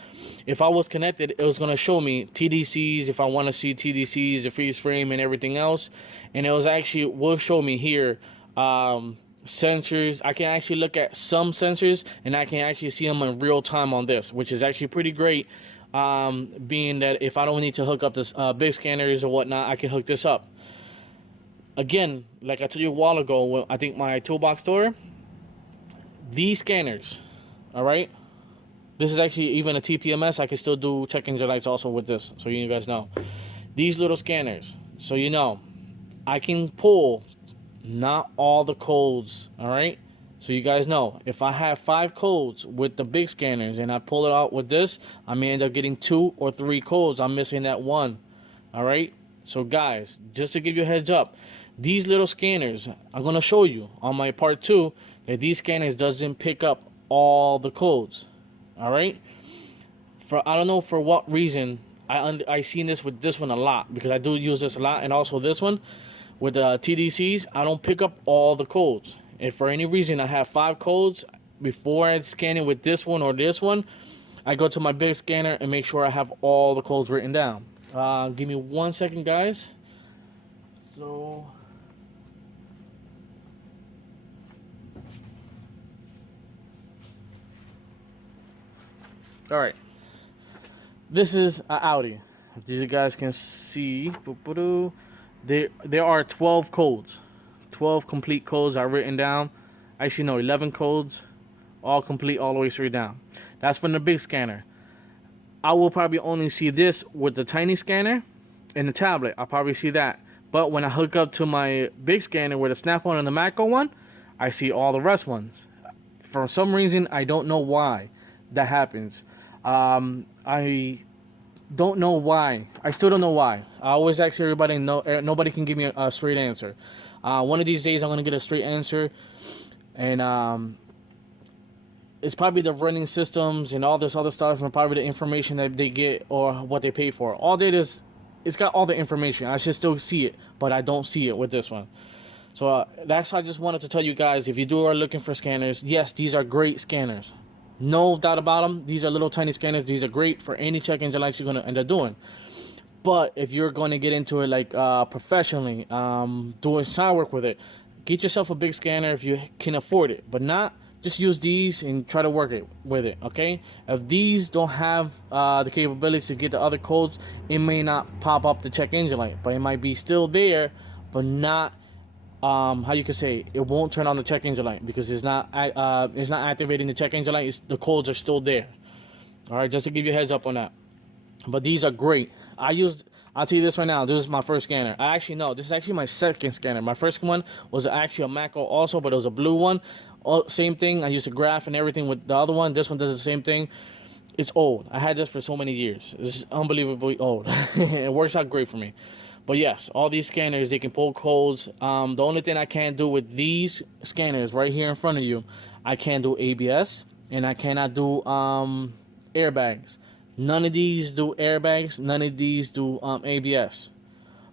If I was connected, it was going to show me TDCs if I want to see TDCs, the freeze frame, and everything else. And it will show me here sensors. I can actually look at some sensors, and I can actually see them in real time on this, which is actually pretty great. Being that if I don't need to hook up this big scanners or whatnot, I can hook this up. Again, like I told you a while ago, I think my toolbox tour, these scanners, all right, this is actually even a TPMS. I can still do check engine lights also with this, so you guys know. These little scanners, so you know, I can pull not all the codes, all right? So you guys know, if I have 5 codes with the big scanners and I pull it out with this, I may end up getting 2 or 3 codes. I'm missing that one, all right? So guys, just to give you a heads up, These little scanners, I'm gonna show you on my part 2 that these scanners doesn't pick up all the codes. All right. For I don't know for what reason I seen this with this one a lot, because I do use this a lot, and also this one with the TDCs. I don't pick up all the codes. If for any reason I have 5 codes before I scan it with this one or this one, I go to my big scanner and make sure I have all the codes written down. Give me 1 second, guys. So, all right, this is an Audi. If you guys can see, there are 12 codes, 12 complete codes are written down. Actually, no, 11 codes, all complete, all the way straight down. That's from the big scanner. I will probably only see this with the tiny scanner and the tablet. I'll probably see that. But when I hook up to my big scanner with a Snapon and the Matco one, I see all the rest ones. For some reason, I don't know why that happens. I don't know why. I still don't know why. I always ask everybody, nobody can give me a straight answer. One of these days, I'm gonna get a straight answer, and it's probably the running systems and all this other stuff, and probably the information that they get or what they pay for. All it's got all the information. I should still see it, but I don't see it with this one. So that's I just wanted to tell you guys, if you are looking for scanners, yes, these are great scanners. No doubt about them. These are little tiny scanners. These are great for any check engine lights you're going to end up doing. But if you're going to get into it like professionally, doing side work with it, get yourself a big scanner if you can afford it. But not just use these and try to work it with it, okay? If these don't have the capabilities to get the other codes, it may not pop up the check engine light, but it might be still there, but not how you can say it won't turn on the check engine light, because it's not activating the check engine light. The codes are still there. All right, just to give you a heads up on that. But these are great. I'll tell you this right now, this is my first scanner. This is actually my second scanner. My first one was actually a Matco also, but it was a blue one. Same thing, I used a graph and everything with the other one. This one does the same thing. It's old. I had this for so many years. It's unbelievably old. It works out great for me. But yes, all these scanners, they can pull codes. The only thing I can't do with these scanners right here in front of you, I can't do ABS, and I cannot do airbags. None of these do airbags. None of these do ABS.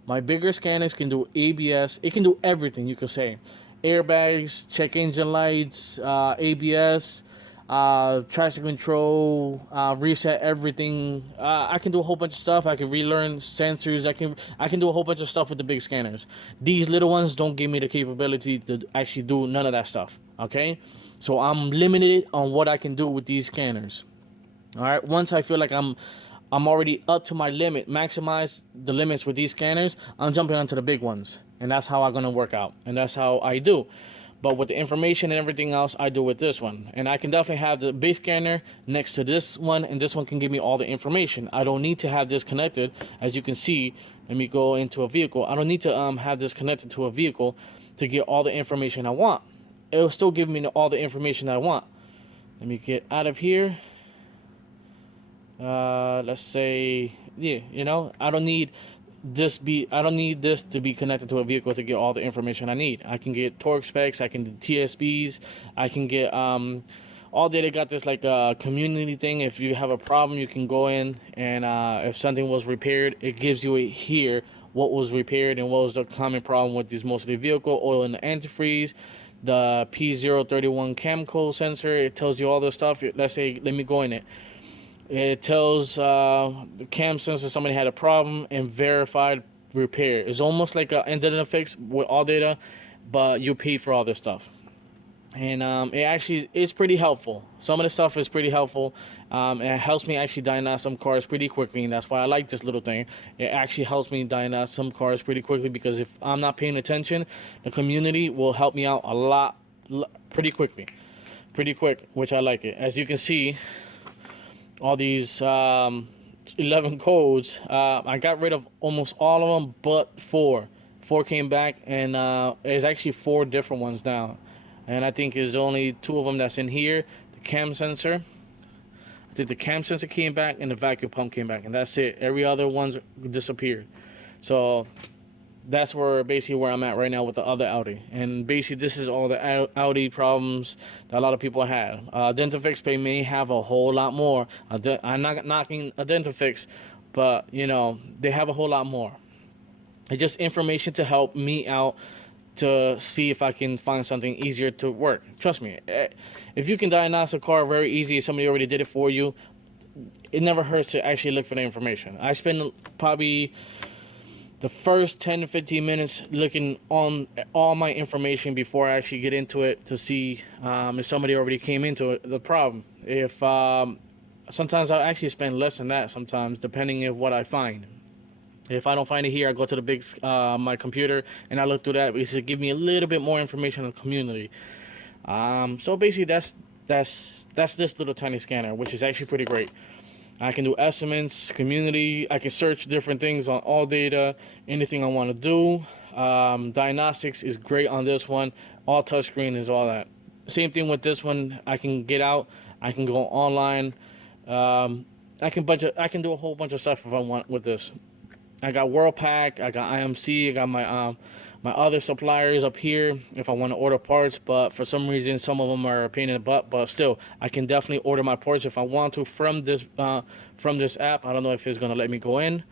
My bigger scanners can do ABS. It can do everything, you could say. Airbags, check engine lights, ABS, traction control, reset everything. I can do a whole bunch of stuff. I can relearn sensors. I can do a whole bunch of stuff with the big scanners. These little ones don't give me the capability to actually do none of that stuff. Okay, so I'm limited on what I can do with these scanners. All right, once I feel like I'm already up to my limit, maximize the limits with these scanners, I'm jumping onto the big ones, and that's how I'm gonna work out, and that's how I do. But with the information and everything else, I do with this one. And I can definitely have the base scanner next to this one, and this one can give me all the information. I don't need to have this connected. As you can see, let me go into a vehicle. I don't need to have this connected to a vehicle to get all the information I want. It will still give me all the information I want. Let me get out of here. Let's say, yeah, I don't need this to be connected to a vehicle to get all the information I need. I can get torque specs, I can do TSBs, I can get Alldata got this like a community thing. If you have a problem, you can go in, and if something was repaired, it gives you here what was repaired and what was the common problem with this mostly vehicle. Oil in the antifreeze, the pt.1 Camco sensor, it tells you all this stuff. Let's say, let me go in it. It tells the cam sensor somebody had a problem and verified repair. It's almost like an end-to-end fix with Alldata, but you pay for all this stuff. And it actually is pretty helpful. Some of the stuff is pretty helpful. It helps me actually diagnose some cars pretty quickly, and that's why I like this little thing. It actually helps me diagnose some cars pretty quickly, because if I'm not paying attention, the community will help me out a lot pretty quickly. Pretty quick, which I like it. As you can see, all these 11 codes, I got rid of almost all of them but 4 came back, and there's actually 4 different ones now, and I think there's only 2 of them that's in here. The cam sensor, I think the cam sensor came back, and the vacuum pump came back, and that's it. Every other one's disappeared. So that's where basically where I'm at right now with the other Audi. And basically this is all the Audi problems that a lot of people have. Dentifix they may have a whole lot more. I'm not knocking a Dentifix, but you know they have a whole lot more. It's just information to help me out to see if I can find something easier to work. Trust me, if you can diagnose a car very easy, somebody already did it for you, it never hurts to actually look for the information. I spend probably the first 10 to 15 minutes looking on all my information before I actually get into it to see if somebody already came into it, the problem. If sometimes I actually spend less than that sometimes, depending on what I find. If I don't find it here, I go to the big my computer and I look through that because it give me a little bit more information on the community. So basically, that's this little tiny scanner, which is actually pretty great. I can do estimates, community. I can search different things on Alldata, anything I want to do. Diagnostics is great on this one. All touchscreen is all that. Same thing with this one. I can get out. I can go online. I can do a whole bunch of stuff if I want with this. I got WorldPack, I got IMC, I got my my other suppliers up here if I want to order parts, but for some reason some of them are a pain in the butt, but still I can definitely order my parts if I want to from this app. I don't know if it's gonna let me go in.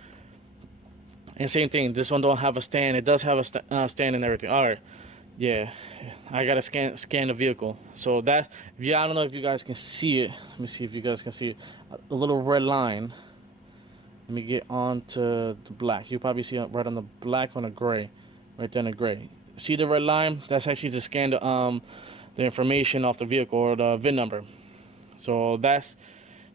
And same thing, this one don't have a stand. It does have a stand and everything. All right, yeah, I gotta scan the vehicle. So that, I don't know if you guys can see it. Let me see if you guys can see it. A little red line. Let me get on to the black. You probably see it right on the black on the gray. Right there in the gray. See the red line? That's actually to scan the information off the vehicle or the VIN number. So that's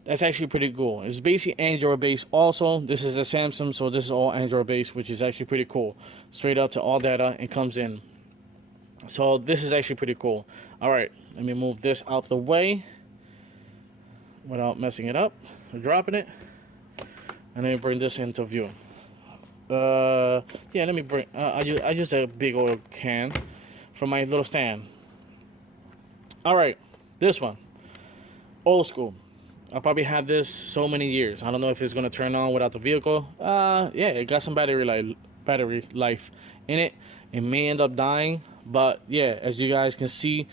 actually pretty cool. It's basically Android based also. This is a Samsung, so this is all Android based, which is actually pretty cool. Straight up to Alldata and comes in. So this is actually pretty cool. Alright, let me move this out the way without messing it up or dropping it. And let me bring this into view. Yeah, let me bring. I use a big old can for my little stand. All right, this one, old school. I probably had this so many years. I don't know if it's gonna turn on without the vehicle. Yeah, it got some battery life in it. It may end up dying, but yeah, as you guys can see,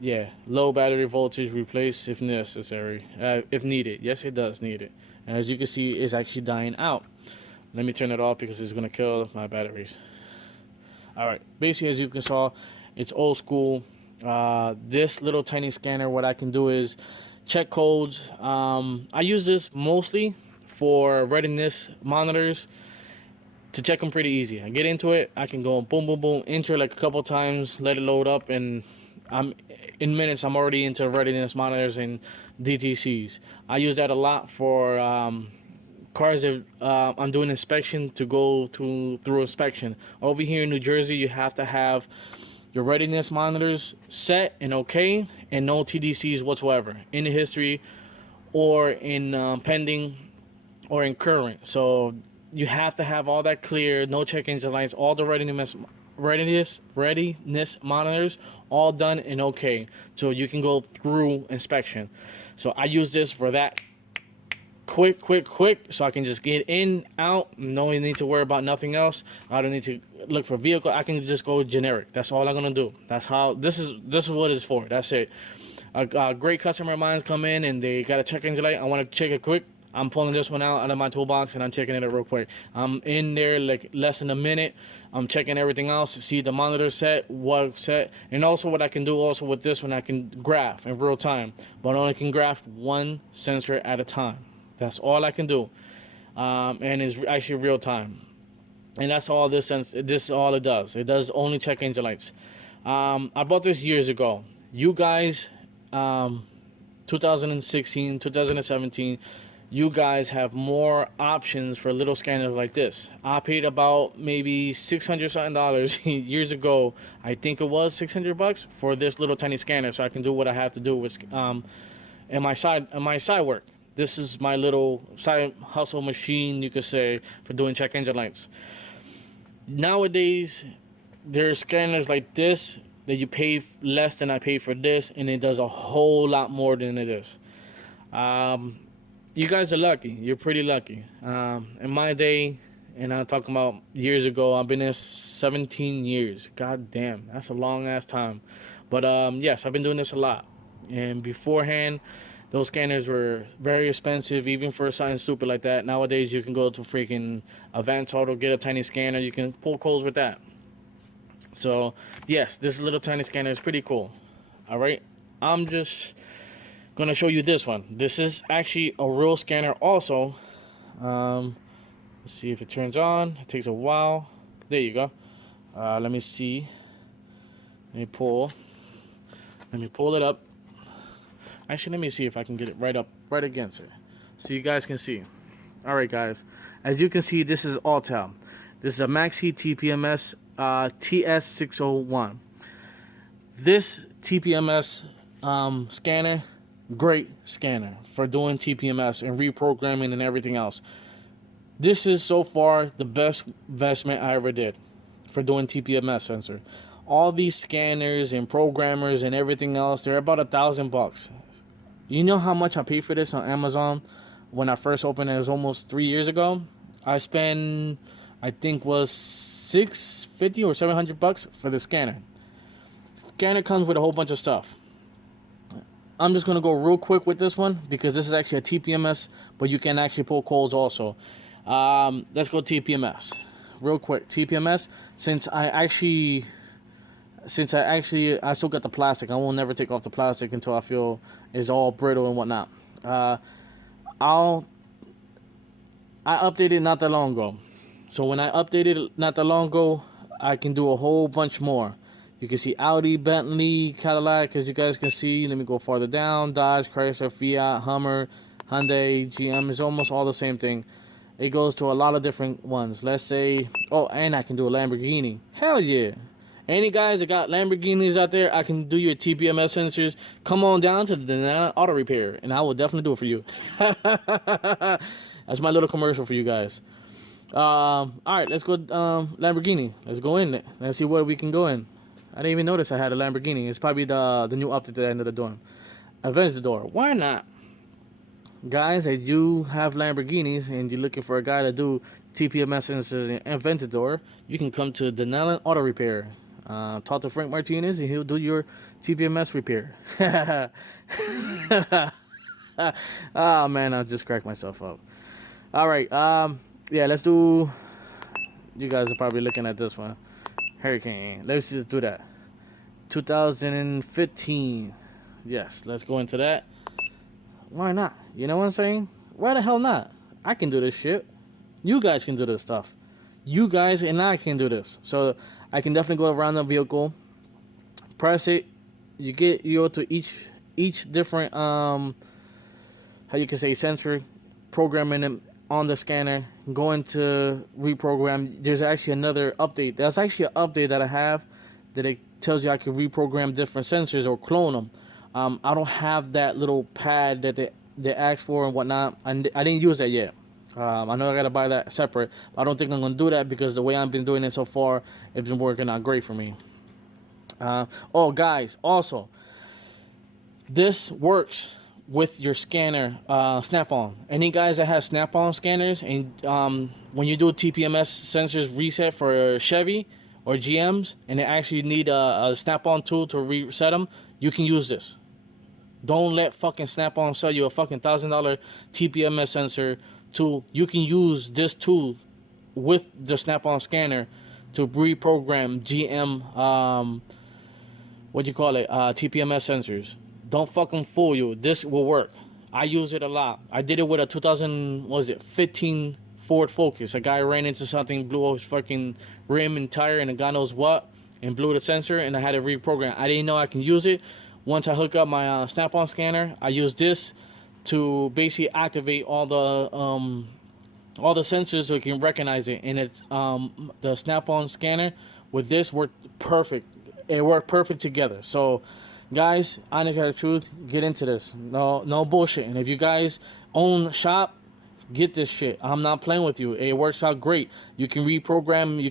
yeah, low battery voltage replace if necessary, if needed. Yes, it does need it. And as you can see, it's actually dying out. Let me turn it off because it's going to kill my batteries. Alright, basically as you can saw, it's old school. This little tiny scanner, what I can do is check codes. I use this mostly for readiness monitors to check them pretty easy. I get into it, I can go boom, boom, boom, enter like a couple times, let it load up, and in minutes I'm already into readiness monitors and DTCs. I use that a lot for cars that I'm doing inspection to go through inspection. Over here in New Jersey, you have to have your readiness monitors set and okay, and no TDCs whatsoever in the history or in pending or in current. So you have to have all that clear, no check engine lights, all the readiness monitors all done and okay, so you can go through inspection. So I use this for that quick, so I can just get in, out, no need to worry about nothing else. I don't need to look for vehicle. I can just go generic. That's all I'm gonna do. That's how this is what it's for. That's it. A great customer of mine come in and they got a check engine light. I want to check it quick. I'm pulling this one out of my toolbox and I'm checking it real quick. I'm in there like less than a minute. I'm checking everything else, see the monitor set, what set, and also what I can do also with this one, I can graph in real time, but I only can graph one sensor at a time. That's all I can do, and it's actually real time, and that's all this is all it does. It does only check engine lights. I bought this years ago. You guys, 2016, 2017. You guys have more options for little scanners like this. I paid about maybe $600 something years ago. I think it was $600 for this little tiny scanner, so I can do what I have to do with in my side work. This is my little side hustle machine, you could say, for doing check engine lights. Nowadays, there's scanners like this that you pay less than I paid for this, and it does a whole lot more than it is. You guys are lucky. You're pretty lucky. In my day, And I'm talking about years ago. I've been there 17 years. God damn, that's a long ass time. But yes, I've been doing this a lot. And beforehand, those scanners were very expensive, even for something stupid like that. Nowadays, you can go to freaking Advance Auto, get a tiny scanner. You can pull codes with that. So yes, this little tiny scanner is pretty cool. All right, I'm just gonna show you this one. This is actually a real scanner also. Let's see if it turns on. It takes a while. There you go. Let me see. Let me pull. Let me pull it up. Actually, let me see if I can get it right against it, so you guys can see. All right, guys. As you can see, this is Autel. This is a MaxiTPMS TS601. This TPMS scanner, great scanner for doing TPMS and reprogramming and everything else. This is so far the best investment I ever did for doing TPMS sensor. All these scanners and programmers and everything else, they're about $1,000. You know how much I paid for this on Amazon when I first opened it? It was almost 3 years ago. I spent, I think, was $650 or $700 for the scanner. Scanner comes with a whole bunch of stuff. I'm just gonna go real quick with this one because this is actually a TPMS, but you can actually pull codes also. Let's go TPMS real quick. TPMS, since I still got the plastic. I will never take off the plastic until I feel it's all brittle and whatnot. I updated not that long ago. So when I updated not that long ago, I can do a whole bunch more. You can see Audi, Bentley, Cadillac, as you guys can see. Let me go farther down. Dodge, Chrysler, Fiat, Hummer, Hyundai, GM. Is almost all the same thing. It goes to a lot of different ones. Let's say, oh, and I can do a Lamborghini. Hell yeah. Any guys that got Lamborghinis out there, I can do your TPMS sensors. Come on down to the auto repair, and I will definitely do it for you. That's my little commercial for you guys. All right, let's go Lamborghini. Let's go in. Let's see where we can go in. I didn't even notice I had a Lamborghini. It's probably the new update at the end of the door. Aventador. Why not? Guys, if you have Lamborghinis and you're looking for a guy to do TPMS sensors and Aventador, you can come to Denellen Auto Repair. Talk to Frank Martinez and he'll do your TPMS repair. Oh man, I'll just crack myself up. All right, yeah, let's do. You guys are probably looking at this one. Hurricane. Let's just do that. 2015. Yes, let's go into that. Why not? You know what I'm saying? Why the hell not? I can do this shit. You guys can do this stuff. You guys and I can do this. So I can definitely go around the vehicle, press it. You go to each different how you can say sensor, programming them on the scanner, going to reprogram. There's actually another update. That's actually an update that I have that it tells you I can reprogram different sensors or clone them. I don't have that little pad that they asked for and whatnot. I didn't use that yet. I know I gotta buy that separate. But I don't think I'm gonna do that because the way I've been doing it so far, it's been working out great for me. Oh, guys, also, this works with your scanner, Snapon. Any guys that have Snapon scanners, and when you do TPMS sensors reset for Chevy or GMs, and they actually need a Snapon tool to reset them, you can use this. Don't let fucking Snapon sell you a fucking $1,000 TPMS sensor tool. You can use this tool with the Snapon scanner to reprogram GM, TPMS sensors. Don't fucking fool you. This will work. I use it a lot. I did it with a 15 Ford Focus. A guy ran into something, blew his fucking rim and tire and God knows what, and blew the sensor, and I had to reprogram. I didn't know I can use it. Once I hook up my Snap-on scanner, I use this to basically activate all the sensors so it can recognize it. And it's the Snap-on scanner with this worked perfect. It worked perfect together. So, guys, honest to the truth, get into this. No bullshit. And if you guys own shop, get this shit. I'm not playing with you. It works out great. You can reprogram. You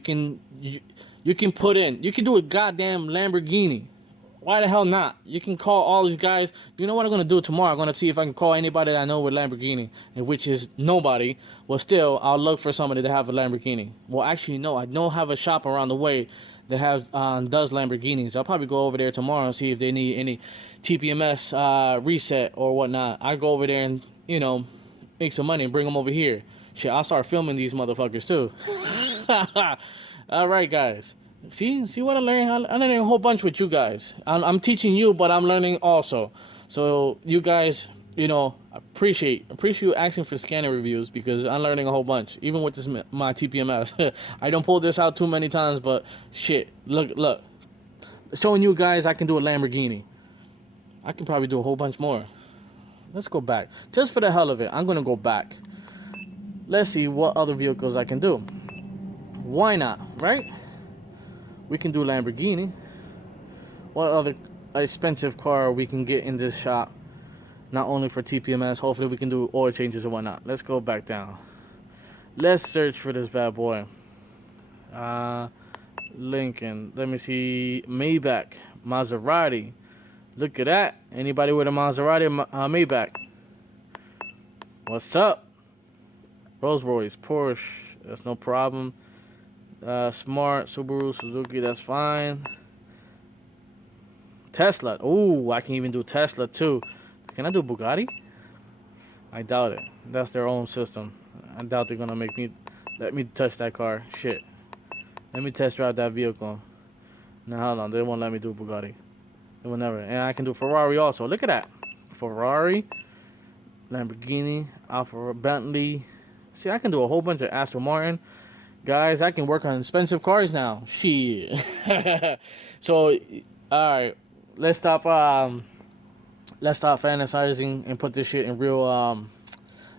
can put in. You can do a goddamn Lamborghini Why the hell not? You can call all these guys. You know what I'm gonna do tomorrow? I'm gonna see if I can call anybody that I know with Lamborghini, and which is nobody. Well, still, I'll look for somebody that have a Lamborghini. Well, actually, no, I don't have a shop around the way that has does Lamborghinis. I'll probably go over there tomorrow and see if they need any TPMS reset or whatnot. I go over there and make some money and bring them over here. Shit, I'll start filming these motherfuckers too. All right, guys. See what I learned? I learned a whole bunch with you guys. I'm teaching you, but I'm learning also. So you guys, appreciate you asking for scanner reviews because I'm learning a whole bunch. Even with this my TPMS, I don't pull this out too many times, but shit, look, showing you guys I can do a Lamborghini. I can probably do a whole bunch more. Let's go back just for the hell of it. I'm gonna go back. Let's see what other vehicles I can do. Why not, right? We can do Lamborghini. What other expensive car we can get in this shop? Not only for TPMS, hopefully we can do oil changes and whatnot. Let's go back down. Let's search for this bad boy. Lincoln. Let me see. Maybach. Maserati. Look at that. Anybody with a Maserati Maybach? What's up? Rolls Royce. Porsche. That's no problem. Smart, Subaru, Suzuki, that's fine. Tesla. Ooh, I can even do Tesla too. Can I do Bugatti? I doubt it. That's their own system. I doubt they're gonna let me touch that car. Shit. Let me test drive that vehicle. No, hold on. They won't let me do Bugatti. They will never. And I can do Ferrari also. Look at that. Ferrari, Lamborghini, Alfa, Bentley. See, I can do a whole bunch of Aston Martin. Guys, I can work on expensive cars now. Shit. So, alright. Let's stop fantasizing and put this shit in real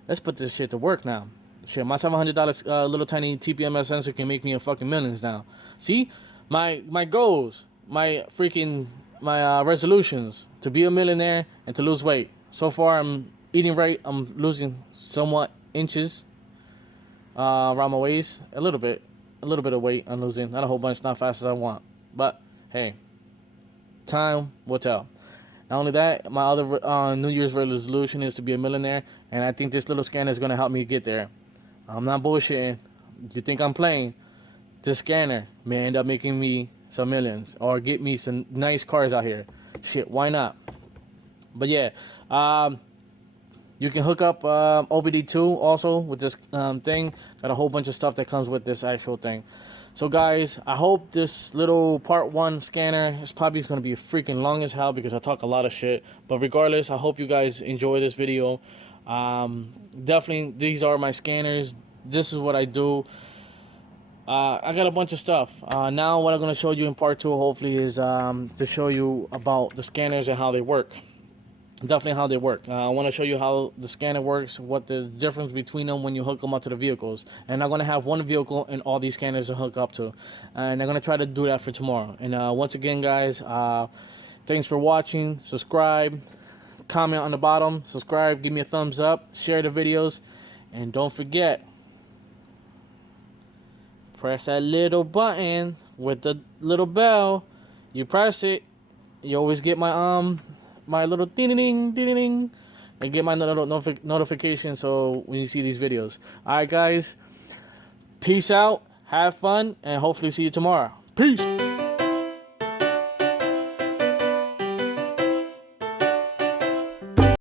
let's put this shit to work now. Shit, my $700 little tiny TPMS sensor can make me a fucking millions now. See? My goals, my resolutions to be a millionaire and to lose weight. So far I'm eating right. I'm losing somewhat inches. Around my waist, a little bit of weight I'm losing, not a whole bunch, not fast as I want, but hey, time will tell. Not only that, my other New Year's resolution is to be a millionaire, and I think this little scanner is going to help me get there. I'm not bullshitting. You think I'm playing? This scanner may end up making me some millions or get me some nice cars out here. Shit, why not? But yeah, you can hook up OBD2 also with this thing. Got a whole bunch of stuff that comes with this actual thing. So guys, I hope this little part 1 scanner is probably going to be freaking long as hell because I talk a lot of shit. But regardless, I hope you guys enjoy this video. Definitely, these are my scanners. This is what I do. I got a bunch of stuff. Now what I'm going to show you in part 2 hopefully is to show you about the scanners and how they work. Definitely how they work. I want to show you how the scanner works, what the difference between them when you hook them up to the vehicles. And I'm going to have one vehicle and all these scanners to hook up to. And I'm going to try to do that for tomorrow. And once again, guys, thanks for watching. Subscribe, comment on the bottom, subscribe, give me a thumbs up, share the videos. And don't forget, press that little button with the little bell. You press it, you always get my little ding-ding-ding, and get my little notification so when you see these videos. Alright guys, peace out, have fun, and hopefully see you tomorrow. Peace.